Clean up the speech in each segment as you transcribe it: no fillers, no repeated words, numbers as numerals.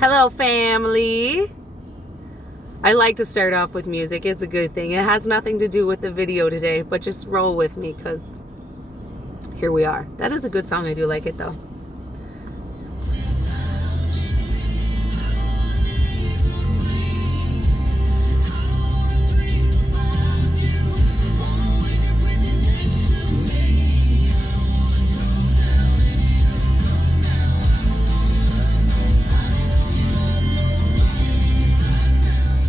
Hello, family. I like to start off with music. It's a good thing. It has nothing to do with the video today, but just roll with me because here we are. That is a good song. I do like it though.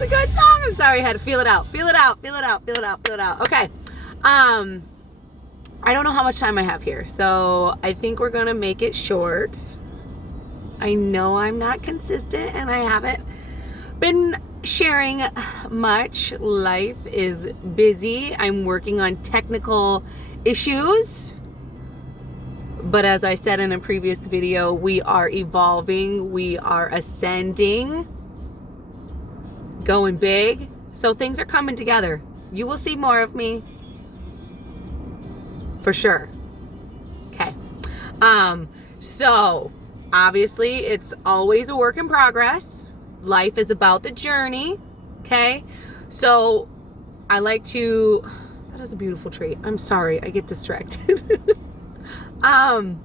A good song. I'm sorry, I had to feel it out. Feel it out. Feel it out. Feel it out. Feel it out. Okay. I don't know how much time I have here, so I think we're gonna make it short. I know I'm not consistent and I haven't been sharing much. Life is busy. I'm working on technical issues. But as I said in a previous video, we are evolving, we are ascending, going big. So things are coming together. You will see more of me for sure. Okay. So obviously it's always a work in progress. Life is about the journey. Okay. So I like to, that is a beautiful tree. I'm sorry, I get distracted. It's a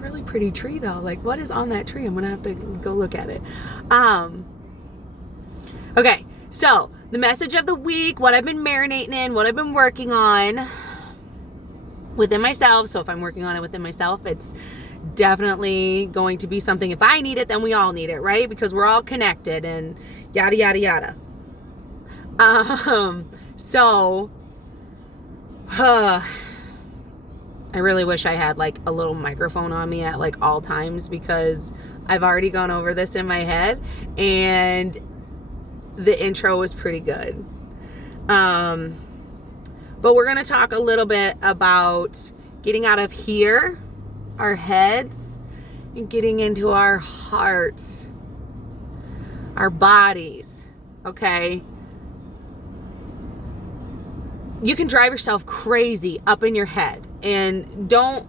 really pretty tree though. Like, what is on that tree? I'm gonna have to go look at it. Okay, so the message of the week, what I've been marinating in, what I've been working on within myself. So if I'm working on it within myself, it's definitely going to be something. If I need it, then we all need it, right? Because we're all connected and yada, yada, yada. So, I really wish I had like a little microphone on me at like all times, because I've already gone over this in my head and the intro was pretty good. But we're going to talk a little bit about getting out of here, our heads, and getting into our hearts, our bodies. Okay. You can drive yourself crazy up in your head, and don't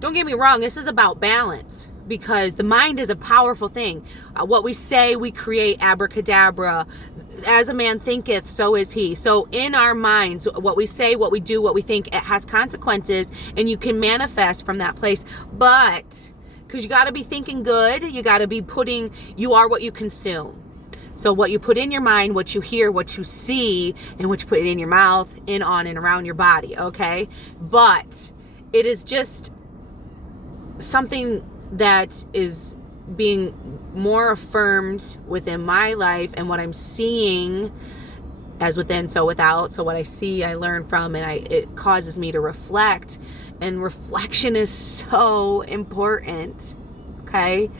get me wrong. This is about balance, because the mind is a powerful thing. What we say, we create. Abracadabra. As a man thinketh, so is he. So in our minds, what we say, what we do, what we think, it has consequences, and you can manifest from that place. But because you got to be thinking good, you got to be you are what you consume. So what you put in your mind, what you hear, what you see, and what you put in your mouth, in, on, and around your body, okay? But it is just something that is being more affirmed within my life, and what I'm seeing, as within, so without. So what I see, I learn from, and it causes me to reflect, and reflection is so important, okay?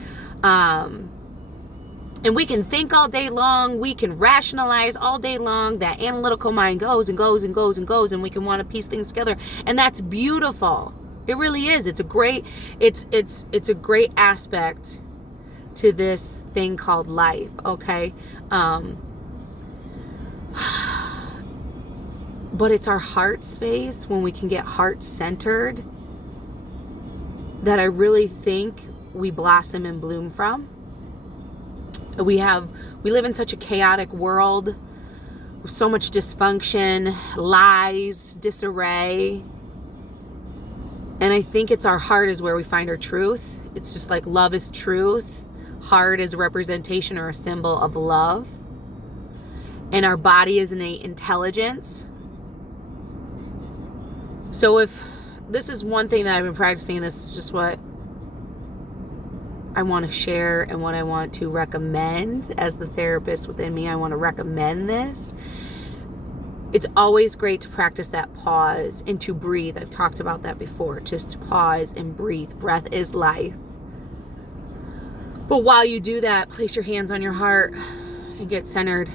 And we can think all day long, we can rationalize all day long. That analytical mind goes and goes and goes and goes, and we can want to piece things together, and that's beautiful. It really is. It's a great aspect to this thing called life, okay? But it's our heart space, when we can get heart centered, that I really think we blossom and bloom from. We live in such a chaotic world with so much dysfunction, lies, disarray. And I think it's our heart is where we find our truth. It's just like love is truth. Heart is a representation or a symbol of love. And our body is innate intelligence. So if this is one thing that I've been practicing, this is just what I want to share and what I want to recommend as the therapist within me. I want to recommend this. It's always great to practice that pause and to breathe. I've talked about that before. Just pause and breathe. Breath is life. But while you do that, place your hands on your heart and get centered.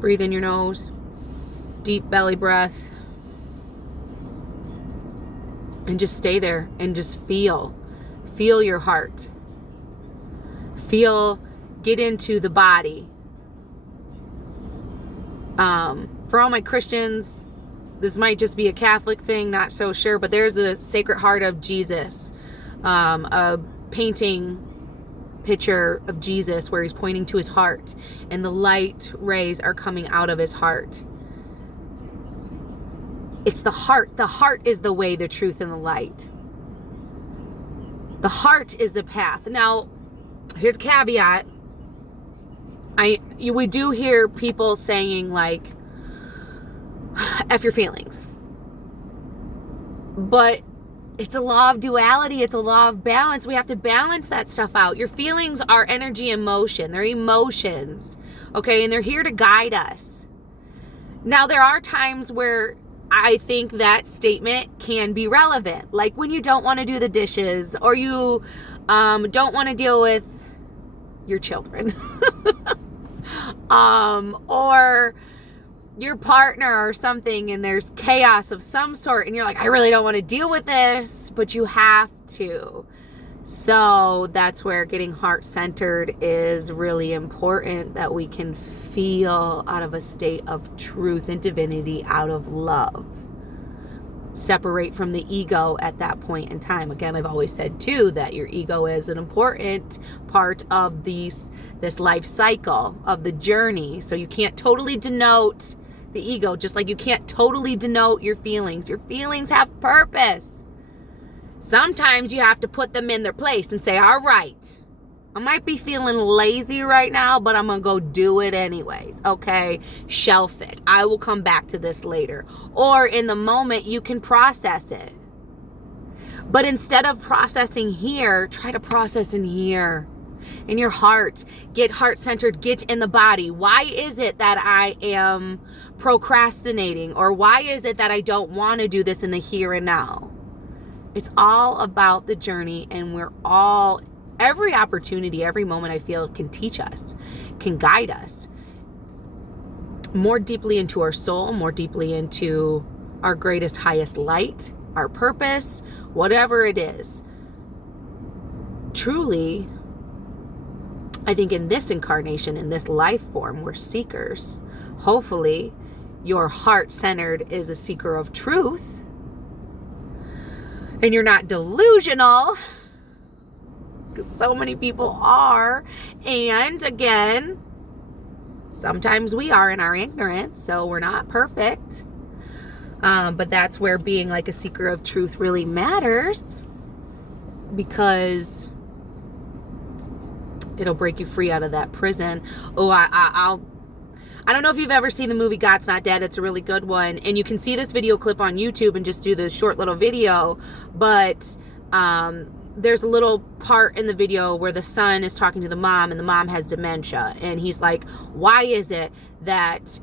Breathe in your nose. Deep belly breath. And just stay there and just feel. Feel your heart. Get into the body. For all my Christians, this might just be a Catholic thing, not so sure, but there's a Sacred Heart of Jesus a painting picture of Jesus where he's pointing to his heart and the light rays are coming out of his heart. It's the heart. The heart is the way, the truth, and the light. The heart is the path. Now, here's a caveat. We do hear people saying like, F your feelings. But it's a law of duality. It's a law of balance. We have to balance that stuff out. Your feelings are energy and motion. They're emotions. Okay? And they're here to guide us. Now, there are times where I think that statement can be relevant. Like when you don't want to do the dishes or you don't want to deal with your children. Or your partner or something, and there's chaos of some sort, and you're like, I really don't want to deal with this, but you have to. So that's where getting heart-centered is really important, that we can feel out of a state of truth and divinity, out of love. Separate from the ego at that point in time. Again, I've always said too that your ego is an important part of this life cycle of the journey. So you can't totally denote the ego, just like you can't totally denote your feelings. Your feelings have purpose. Sometimes you have to put them in their place and say, all right, I might be feeling lazy right now, but I'm going to go do it anyways. Okay, shelf it. I will come back to this later. Or in the moment, you can process it. But instead of processing here, try to process in here. In your heart. Get heart-centered. Get in the body. Why is it that I am procrastinating? Or why is it that I don't want to do this in the here and now? It's all about the journey, and every opportunity, every moment I feel can teach us, can guide us more deeply into our soul, more deeply into our greatest, highest light, our purpose, whatever it is. Truly, I think in this incarnation, in this life form, we're seekers. Hopefully, your heart-centered is a seeker of truth, and you're not delusional, because so many people are. And again, sometimes we are in our ignorance, so we're not perfect. But that's where being like a seeker of truth really matters, because it'll break you free out of that prison. Oh, I don't know if you've ever seen the movie God's Not Dead. It's a really good one. And you can see this video clip on YouTube and just do the short little video. But there's a little part in the video where the son is talking to the mom, and the mom has dementia. And he's like, why is it that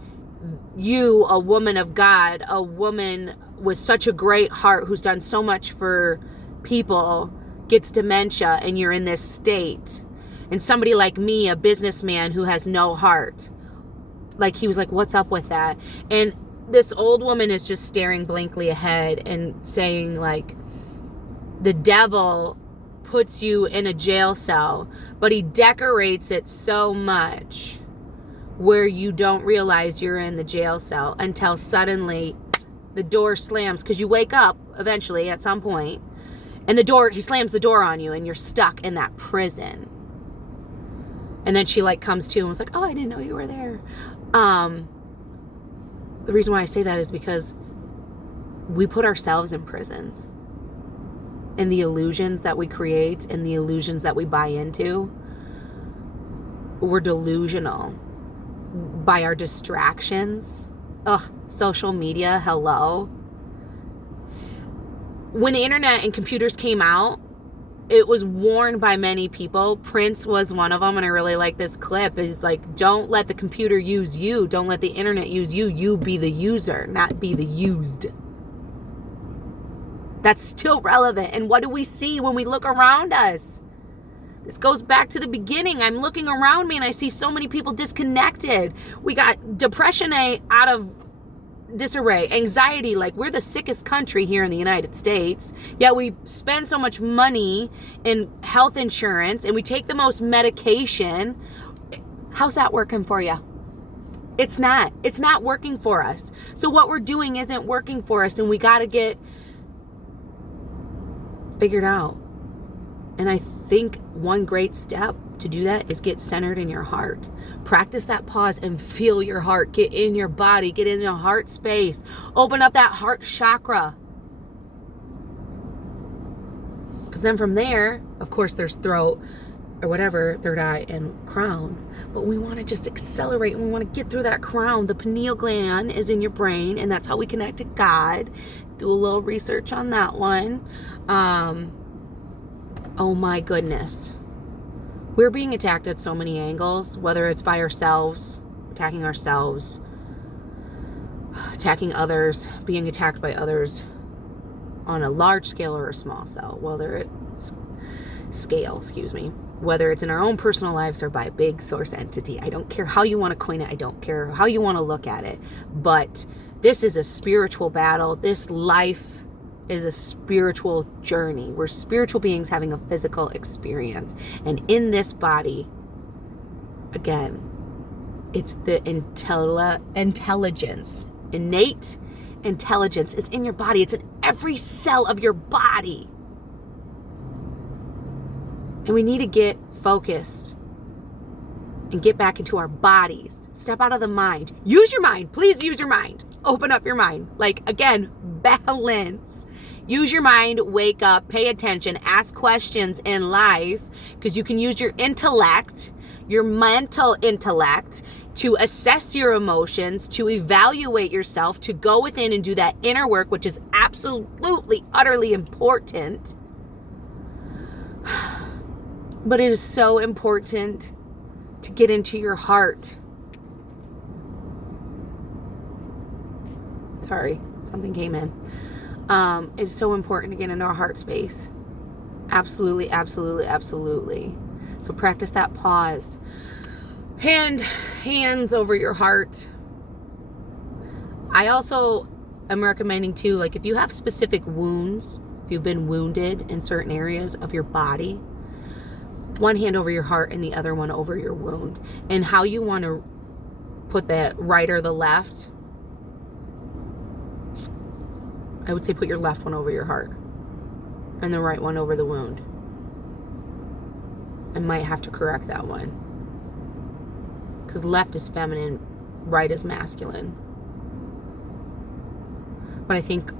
you, a woman of God, a woman with such a great heart who's done so much for people, gets dementia and you're in this state? And somebody like me, a businessman who has no heart, like, he was like, what's up with that? And this old woman is just staring blankly ahead and saying, like, the devil puts you in a jail cell, but he decorates it so much where you don't realize you're in the jail cell until suddenly the door slams, because you wake up eventually at some point, and he slams the door on you, and you're stuck in that prison. And then she like comes to and was like, oh, I didn't know you were there. The reason why I say that is because we put ourselves in prisons, and the illusions that we create and the illusions that we buy into, we're delusional by our distractions. Social media, hello. When the internet and computers came out, it was warned by many people. Prince was one of them, and I really like this clip. It's like, don't let the computer use you. Don't let the internet use you. You be the user, not be the used. That's still relevant. And what do we see when we look around us? This goes back to the beginning. I'm looking around me and I see so many people disconnected. We got depression out of disarray, anxiety, like we're the sickest country here in the United States, yet we spend so much money in health insurance and we take the most medication. How's that working for you? It's not working for us. So what we're doing isn't working for us, and we got to get figured out. And I think one great step to do that is get centered in your heart. Practice that pause and feel your heart. Get in your body. Get in your heart space. Open up that heart chakra. Because then from there, of course, there's throat or whatever, third eye and crown. But we want to just accelerate and we want to get through that crown. The pineal gland is in your brain, and that's how we connect to God. Do a little research on that one. Oh my goodness. We're being attacked at so many angles, whether it's by ourselves, attacking ourselves, attacking others, being attacked by others on a large scale or a small scale, whether it's in our own personal lives or by a big source entity. I don't care how you want to coin it. I don't care how you want to look at it. But this is a spiritual battle. This life is a spiritual journey. We're spiritual beings having a physical experience. And in this body, again, it's the intelligence. Innate intelligence is in your body. It's in every cell of your body. And we need to get focused and get back into our bodies. Step out of the mind. Use your mind. Please use your mind. Open up your mind. Like, again, balance. Use your mind, wake up, pay attention, ask questions in life, because you can use your intellect, your mental intellect, to assess your emotions, to evaluate yourself, to go within and do that inner work, which is absolutely, utterly important. But it is so important to get into your heart. Sorry, something came in. It's so important to get into our heart space. Absolutely, absolutely, absolutely. So practice that pause. Hands over your heart. I also am recommending too, like if you have specific wounds, if you've been wounded in certain areas of your body, one hand over your heart and the other one over your wound. And how you want to put that, right or the left, I would say put your left one over your heart and the right one over the wound. I might have to correct that one, because left is feminine, right is masculine. But I think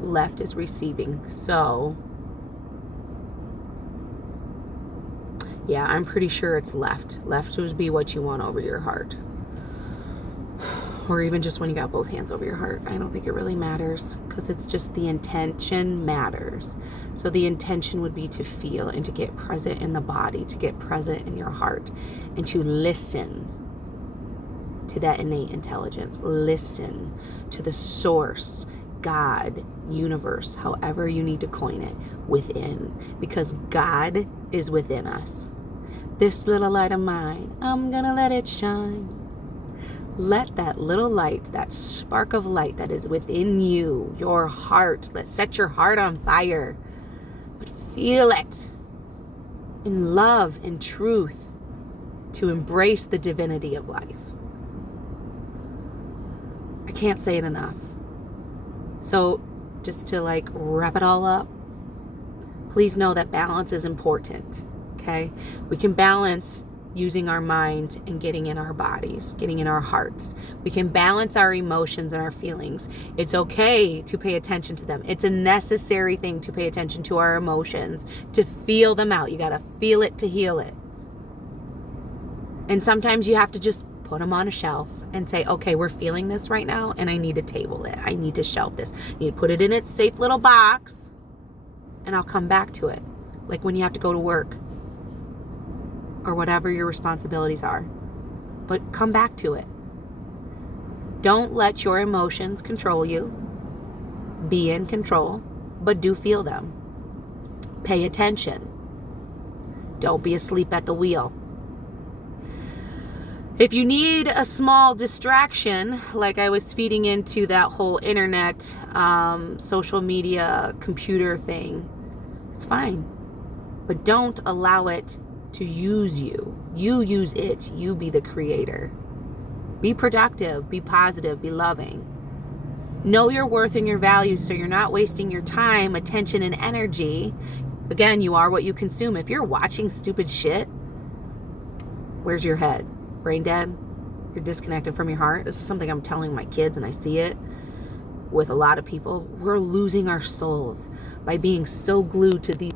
left is receiving. So yeah, I'm pretty sure it's left. Left would be what you want over your heart. Or even just when you got both hands over your heart. I don't think it really matters, because it's just the intention matters. So the intention would be to feel and to get present in the body, to get present in your heart, and to listen to that innate intelligence. Listen to the source, God, universe, however you need to coin it, within. Because God is within us. This little light of mine, I'm gonna let it shine. Let that little light, that spark of light that is within you, your heart, let's set your heart on fire. But feel it in love and truth to embrace the divinity of life. I can't say it enough. So just to like wrap it all up, please know that balance is important, okay? We can balance using our mind and getting in our bodies, getting in our hearts. We can balance our emotions and our feelings. It's okay to pay attention to them. It's a necessary thing to pay attention to our emotions, to feel them out. You got to feel it to heal it. And sometimes you have to just put them on a shelf and say, okay, we're feeling this right now, and I need to table it. I need to shelf this. I need to put it in its safe little box, and I'll come back to it. Like when you have to go to work, or whatever your responsibilities are. But come back to it. Don't let your emotions control you. Be in control, but do feel them. Pay attention. Don't be asleep at the wheel. If you need a small distraction, like I was feeding into that whole internet, social media, computer thing, it's fine. But don't allow it to use you. You use it. You be the creator. Be productive, be positive, be loving. Know your worth and your value so you're not wasting your time, attention, and energy Again, you are what you consume. If you're watching stupid shit, where's your head? Brain dead? You're disconnected from your heart? This is something I'm telling my kids, and I see it with a lot of people. We're losing our souls by being so glued to these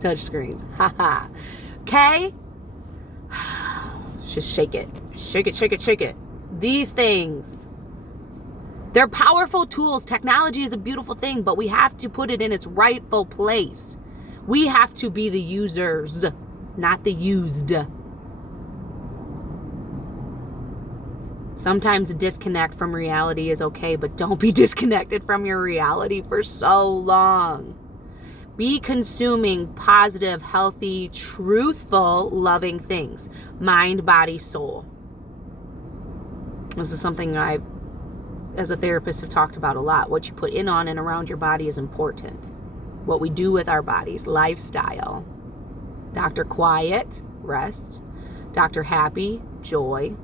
touch screens. Haha. Okay? Just shake it. Shake it, shake it, shake it. These things, they're powerful tools. Technology is a beautiful thing, but we have to put it in its rightful place. We have to be the users, not the used. Sometimes a disconnect from reality is okay, but don't be disconnected from your reality for so long. Be consuming positive, healthy, truthful, loving things. Mind, body, soul. This is something I've, as a therapist, have talked about a lot. What you put in, on, and around your body is important. What we do with our bodies, lifestyle. Dr. Quiet, rest. Dr. Happy, joy.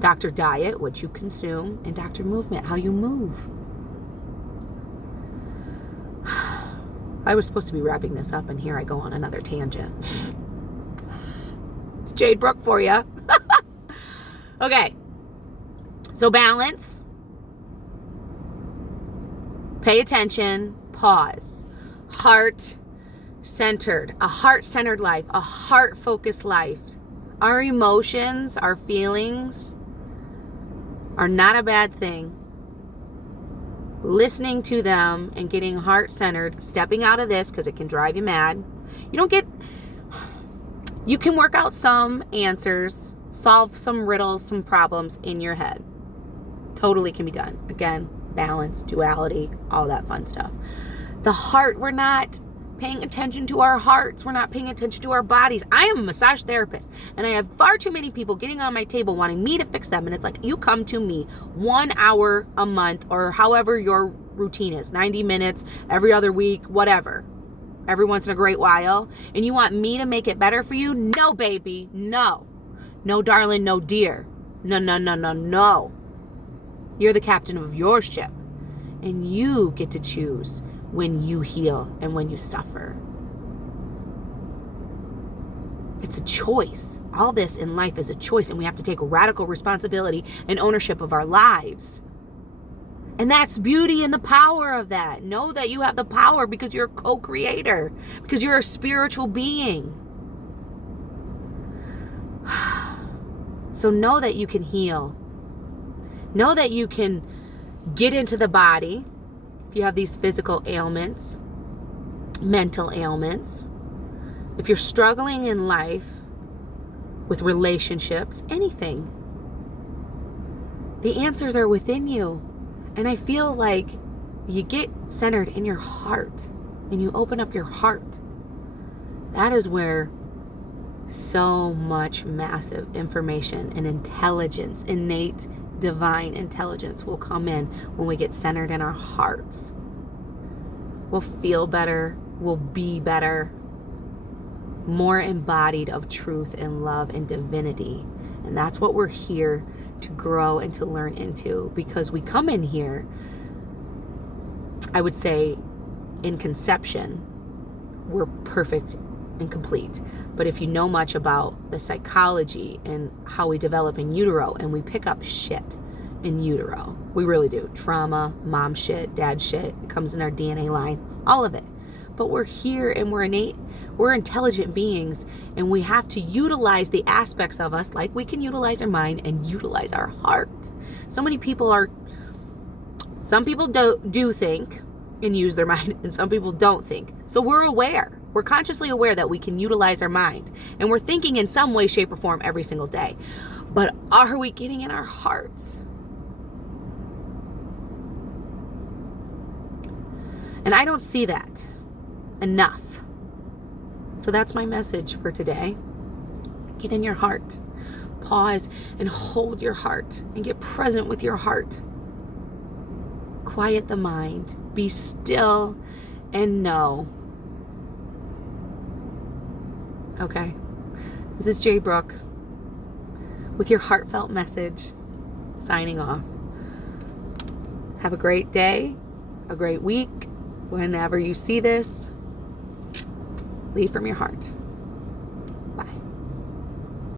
Dr. Diet, what you consume. And Dr. Movement, how you move. I was supposed to be wrapping this up, and here I go on another tangent. It's Jade Brooke for you. Okay. So balance. Pay attention. Pause. Heart-centered. A heart-centered life. A heart-focused life. Our emotions, our feelings are not a bad thing. Listening to them and getting heart-centered, stepping out of this because it can drive you mad. You can work out some answers, solve some riddles, some problems in your head. Totally can be done. Again, balance, duality, all that fun stuff. The heart, we're not paying attention to our hearts. We're not paying attention to our bodies. I am a massage therapist, and I have far too many people getting on my table wanting me to fix them. And it's like, you come to me 1 hour a month, or however your routine is, 90 minutes, every other week, whatever, every once in a great while, and you want me to make it better for you? No, baby, no. No, darling, no, dear. No, no, no, no, no. You're the captain of your ship, and you get to choose when you heal and when you suffer. It's a choice. All this in life is a choice, and we have to take radical responsibility and ownership of our lives. And that's beauty and the power of that. Know that you have the power because you're a co-creator, because you're a spiritual being. So know that you can heal. Know that you can get into the body. If you have these physical ailments, mental ailments, if you're struggling in life with relationships, anything, the answers are within you. And I feel like you get centered in your heart and you open up your heart. That is where so much massive information and intelligence, innate divine intelligence will come in when we get centered in our hearts. We'll feel better. We'll be better. More embodied of truth and love and divinity. And that's what we're here to grow and to learn into, because we come in here, I would say, in conception, we're perfect and complete. But if you know much about the psychology and how we develop in utero, and we pick up shit in utero, we really do. Trauma, mom shit, dad shit, it comes in our DNA line, all of it. But we're here and we're innate, we're intelligent beings, and we have to utilize the aspects of us, like we can utilize our mind and utilize our heart. Some people do think and use their mind, and some people don't think. So we're aware. We're consciously aware that we can utilize our mind, and we're thinking in some way, shape, or form every single day. But are we getting in our hearts? And I don't see that enough. So that's my message for today. Get in your heart. Pause and hold your heart and get present with your heart. Quiet the mind. Be still and know. Okay. This is Jade Brooke with your heartfelt message, signing off. Have a great day, a great week, whenever you see this. lead from your heart.